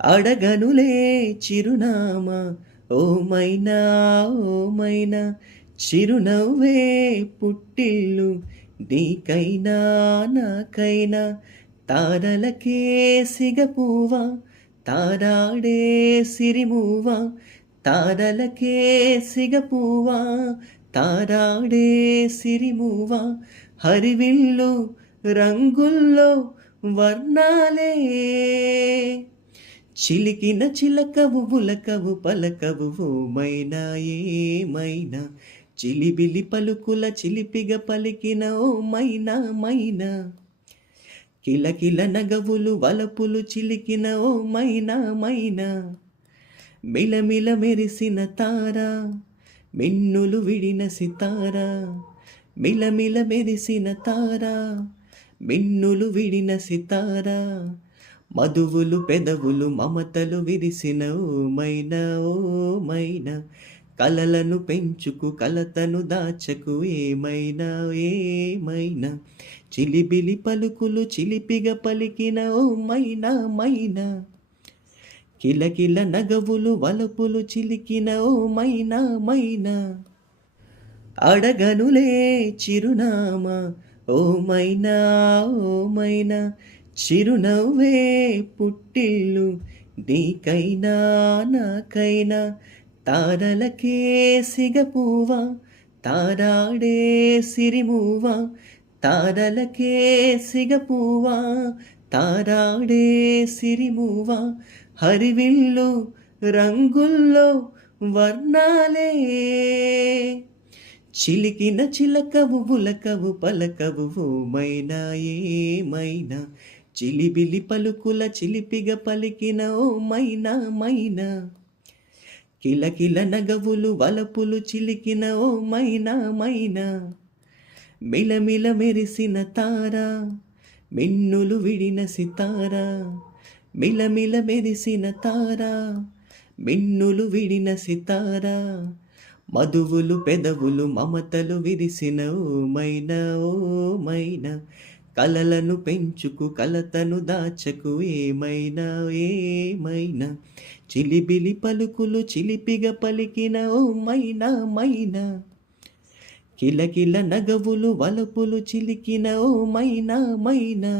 అడగనులే చిరునామా ఓ మైనా ఓ మైనా చిరునవ్వే పుట్టిల్లు నీకైనా నాకైనా తారలకే సిగపువ్వా తారాడే సిరిమువ్వా తారలకే సిగపువ్వా తారాడే సిరిమువ్వా హరివిల్లు రంగుల్లో వర్ణాలే చిలికిన చిలకవు బులకవు పలకవు ఓ మైనా ఏమైనా చిలిబిలి పలుకుల చిలిపిగ పలికిన ఓ మైనా మైనా కిలకిల నగవులు వలపులు చిలికిన ఓ మైనా మైనా మిలమిల మెరిసిన తారా మిన్నులు విడిన సితారా మిలమిల మెరిసిన తారా మిన్నులు విడిన సితారా మధువులు పెదవులు మమతలు విరిసిన ఓ మైనా ఓ మైనా కలలను పెంచుకు కలతను దాచకు ఏమైనా ఏమైనా చిలిబిలి పలుకులు చిలిపిగ పలికిన ఓ మైనా మైనా కిలకిల నగవులు వలపులు చిలికిన ఓ మైనా మైనా అడగనులే చిరునామా ఓ మైనా ఓ మైనా చిరునవ్వే పుట్టిల్లు నీకైనా నాకైనా తారలకే సిగపువ్వా తారాడే సిరిమువ్వా తారలకే సిగపువ్వా తారాడే సిరిమువ్వా హరివిల్లు రంగుల్లో వర్ణాలే చిలికిన చిలకవు బులకవు పలకవు ఓ మైనా ఏమైనా చిలిబిలి పలుకుల చిలిపిగ పలికిన ఓ మైనా మైనా కిలకిల నగవులు వలపులు చిలికిన ఓ మైనా మైనా మిలమిల మెరిసిన తారా మిన్నులు విడిన సితారా మిలమిల మెరిసిన తారా మిన్నులు విడిన సితారా మధువులు పెదవులు మమతలు విరిసిన ఓ మైనా ఓ మైనా కలలను పెంచుకు కలతను దాచకు ఏమైనా ఏమైనా చిలిబిలి పలుకులు చిలిపిగ పలికిన ఓ మైనా మైనా కిలకిల నగవులు వలపులు చిలికిన ఓ మైనా మైనా